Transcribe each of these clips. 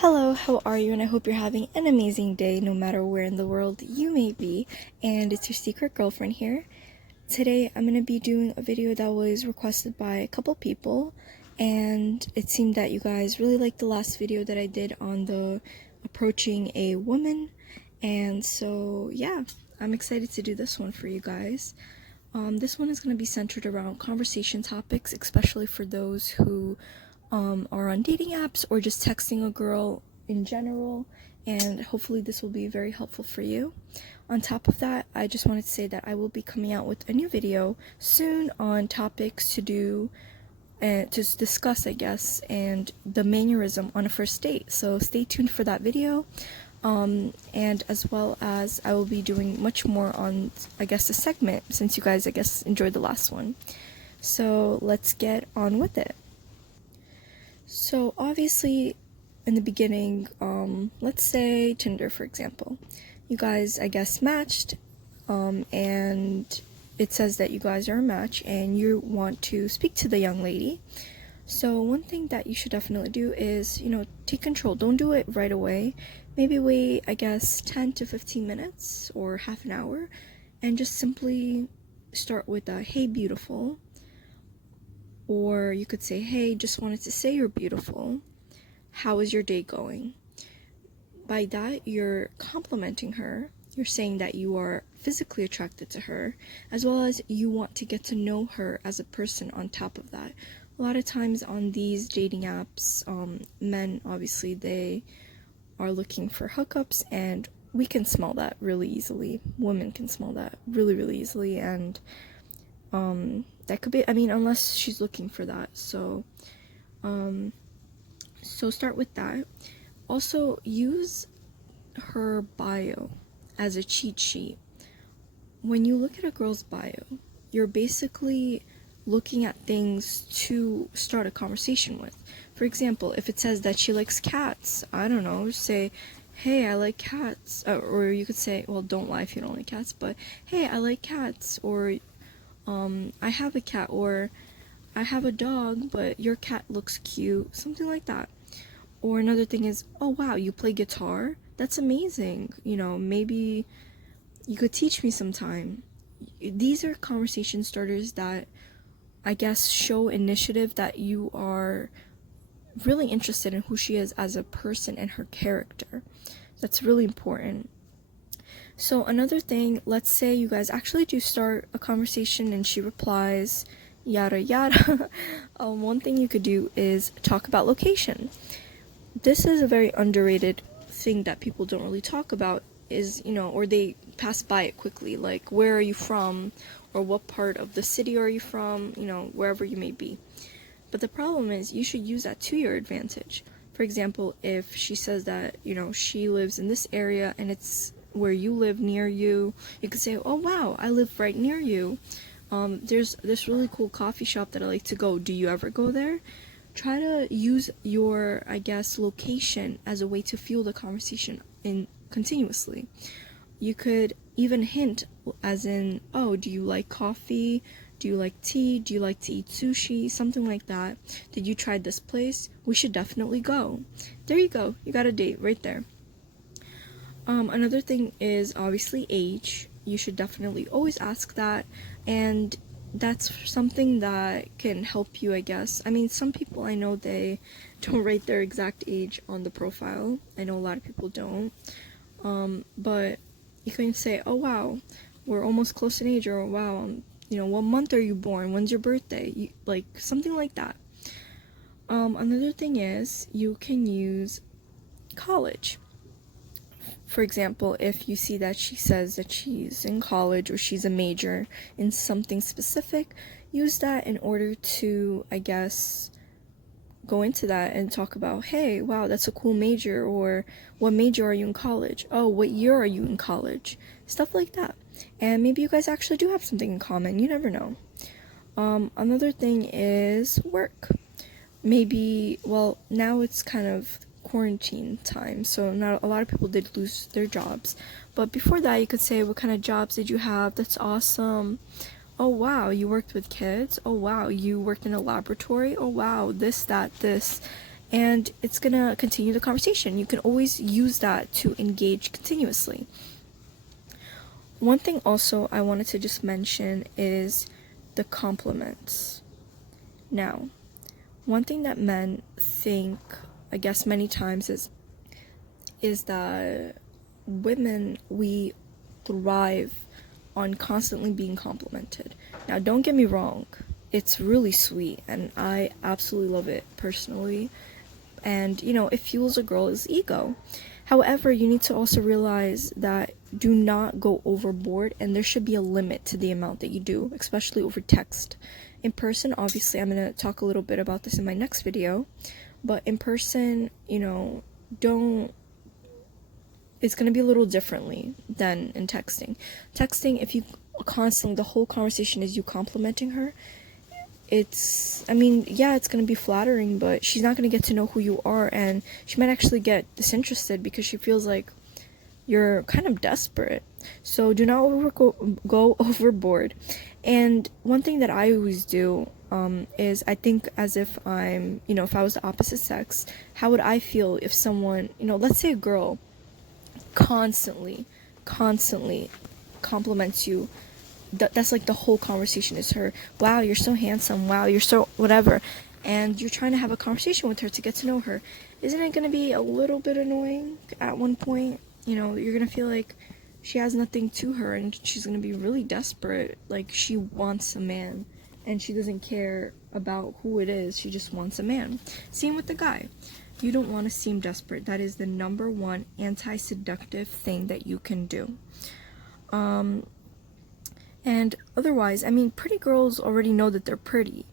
Hello, how are you? And I hope you're having an amazing day no matter where in the world you may be. And it's your secret girlfriend here. Today I'm going to be doing a video that was requested by a couple people, and it seemed that you guys really liked the last video that I did on the approaching a woman. And so yeah, I'm excited to do this one for you guys. This one is going to be centered around conversation topics, especially for those who are on dating apps or just texting a girl in general, and hopefully this will be very helpful for you. On top of that, I just wanted to say that I will be coming out with a new video soon on topics to do and to discuss, I guess, and the mannerism on a first date. So stay tuned for that video. And as well as I will be doing much more on, I guess, a segment, since you guys, I guess, enjoyed the last one. So let's get on with it. So obviously, in the beginning, let's say Tinder, for example. You guys, I guess, matched, and it says that you guys are a match and you want to speak to the young lady. So one thing that you should definitely do is, take control. Don't do it right away. Maybe wait, I guess, 10 to 15 minutes or half an hour, and just simply start with a, "Hey, beautiful." Or you could say, "Hey, just wanted to say you're beautiful. How is your day going?" By that, you're complimenting her. You're saying that you are physically attracted to her, as well as you want to get to know her as a person on top of that. A lot of times on these dating apps, men, obviously, they are looking for hookups, and we can smell that really easily. Women can smell that really, really easily, and that could be, unless she's looking for that. So start with that. Also, use her bio as a cheat sheet. When you look at a girl's bio, you're basically looking at things to start a conversation with. For example, if it says that she likes cats, I don't know, say, "Hey, I like cats." Or you could say, well, don't lie if you don't like cats, but, "Hey, I like cats," or "I have a cat," or "I have a dog, but your cat looks cute," something like that. Or another thing is, "Oh wow, you play guitar? That's amazing. Maybe you could teach me sometime." These are conversation starters that, I guess, show initiative, that you are really interested in who she is as a person and her character. That's really important. So another thing, let's say you guys actually do start a conversation and she replies, yada yada. One thing you could do is talk about location. This is a very underrated thing that people don't really talk about, is, or they pass by it quickly, like, "Where are you from?" or "What part of the city are you from?" Wherever you may be. But the problem is, you should use that to your advantage. For example, if she says that, she lives in this area and it's where you live near you, you could say, "Oh wow, I live right near you. There's this really cool coffee shop that I like to go. Do you ever go there?" Try to use your, I guess, location as a way to fuel the conversation continuously. You could even hint, as in, "Oh, do you like coffee? Do you like tea? Do you like to eat sushi?" Something like that. "Did you try this place? We should definitely go." There you go. You got a date right there. Another thing is obviously age. You should definitely always ask that, and that's something that can help you, I guess. Some people, I know, they don't write their exact age on the profile. I know a lot of people don't. But you can say, "Oh wow, we're almost close in age," or, "Wow, what month are you born? When's your birthday?" Like something like that. Another thing is, you can use college. For example, if you see that she says that she's in college or she's a major in something specific, use that in order to, I guess, go into that and talk about, "Hey, wow, that's a cool major," or "What major are you in college?" "Oh, what year are you in college?" Stuff like that. And maybe you guys actually do have something in common. You never know. Another thing is work. Maybe, well, now it's kind of quarantine time, so not a lot of people did lose their jobs. But before that, you could say, "What kind of jobs did you have? That's awesome. Oh wow, you worked with kids. Oh wow, you worked in a laboratory. Oh wow, this, that, this." and it's gonna continue the conversation. You can always use that to engage continuously. One thing also I wanted to just mention is the compliments. Now, one thing that men think, I guess many times, is that women, we thrive on constantly being complimented. Now, don't get me wrong, it's really sweet and I absolutely love it personally. And, it fuels a girl's ego. However, you need to also realize that do not go overboard, and there should be a limit to the amount that you do, especially over text. In person, obviously, I'm going to talk a little bit about this in my next video, but in person, it's going to be a little differently than in texting. Texting, if you constantly, the whole conversation is you complimenting her, it's going to be flattering, but she's not going to get to know who you are, and she might actually get disinterested because she feels like you're kind of desperate. So do not go overboard. And one thing that I always do is I think as if I'm, if I was the opposite sex, how would I feel if someone, let's say a girl constantly compliments you. That's like the whole conversation is her, wow, you're so handsome, wow, you're so whatever, and you're trying to have a conversation with her to get to know her. Isn't it going to be a little bit annoying at one point? You're going to feel like she has nothing to her and she's going to be really desperate, like she wants a man and she doesn't care about who it is, she just wants a man. Same with the guy. You don't want to seem desperate. That is the number one anti-seductive thing that you can do. And otherwise, pretty girls already know that they're pretty.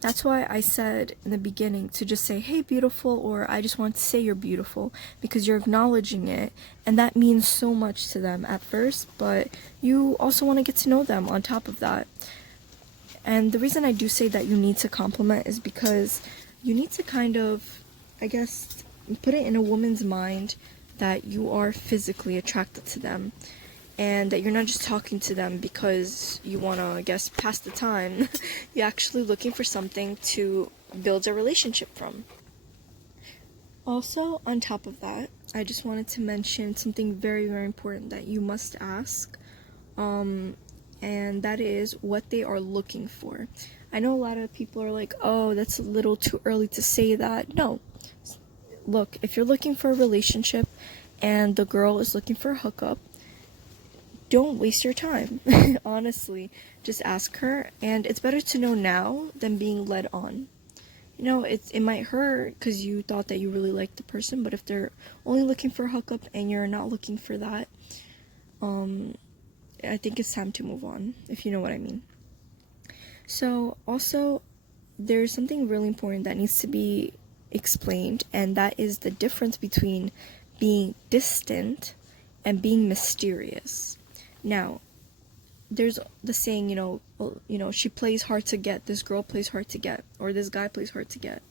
That's why I said in the beginning to just say, hey, beautiful, or I just want to say you're beautiful, because you're acknowledging it, and that means so much to them at first, but you also want to get to know them on top of that. And the reason I do say that you need to compliment is because you need to kind of, I guess, put it in a woman's mind that you are physically attracted to them. And that you're not just talking to them because you want to, I guess, pass the time. You're actually looking for something to build a relationship from. Also, on top of that, I just wanted to mention something very, very important that you must ask. And that is what they are looking for. I know a lot of people are like, oh, that's a little too early to say that. No. Look, if you're looking for a relationship and the girl is looking for a hookup, don't waste your time. Honestly, just ask her, and it's better to know now than being led on. It might hurt because you thought that you really liked the person, but if they're only looking for a hookup and you're not looking for that, I think it's time to move on, if you know what I mean. So also, there's something really important that needs to be explained, and that is the difference between being distant and being mysterious. Now, there's the saying, she plays hard to get, this girl plays hard to get, or this guy plays hard to get.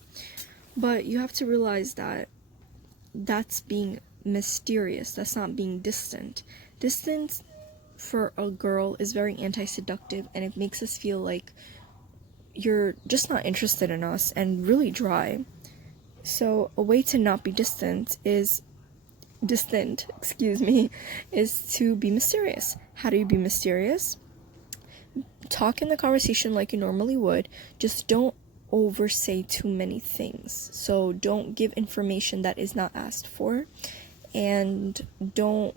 But you have to realize that that's being mysterious, that's not being distant. Distant for a girl is very anti-seductive, and it makes us feel like you're just not interested in us and really dry. So a way to not be distant is to be mysterious. How do you be mysterious? Talk in the conversation like you normally would, just don't oversay too many things. So don't give information that is not asked for, and don't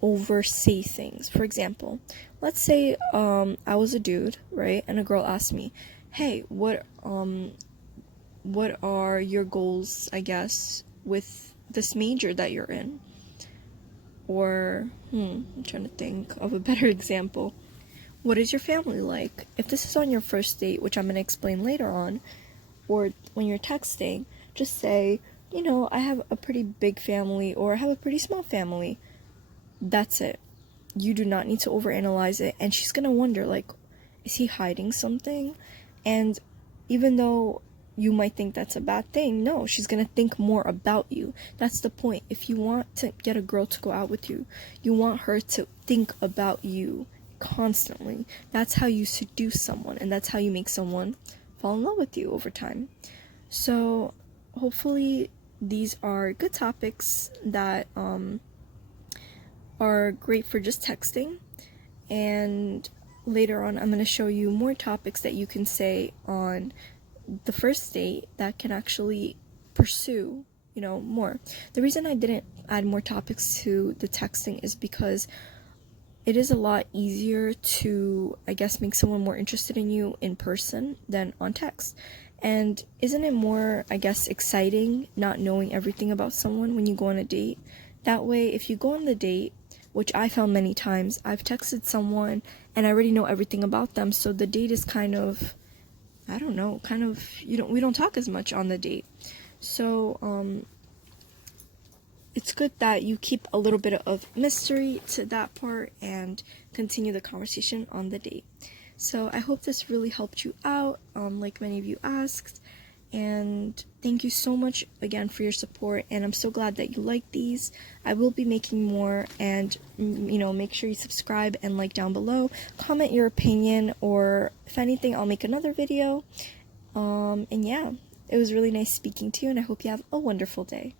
oversay things. For example, let's say I was a dude, right, and a girl asked me, hey, what are your goals, I guess, with this major that you're in? Or, I'm trying to think of a better example. What is your family like? If this is on your first date, which I'm going to explain later on, or when you're texting, just say, I have a pretty big family, or I have a pretty small family. That's it. You do not need to overanalyze it, and she's going to wonder, like, is he hiding something? And even though you might think that's a bad thing, no, she's going to think more about you. That's the point. If you want to get a girl to go out with you, you want her to think about you constantly. That's how you seduce someone, and that's how you make someone fall in love with you over time. So hopefully these are good topics that are great for just texting, and later on I'm going to show you more topics that you can say on the first date that can actually pursue, more. The reason I didn't add more topics to the texting is because it is a lot easier to, I guess, make someone more interested in you in person than on text. And isn't it more, I guess, exciting not knowing everything about someone when you go on a date? That way, if you go on the date, which I found many times, I've texted someone and I already know everything about them, so the date is kind of, I don't know, we don't talk as much on the date. So, it's good that you keep a little bit of mystery to that part and continue the conversation on the date. So I hope this really helped you out, like many of you asked, and thank you so much again for your support, and I'm so glad that you like these. I will be making more, and make sure you subscribe and like down below, comment your opinion, or if anything, I'll make another video. And yeah, it was really nice speaking to you, and I hope you have a wonderful day.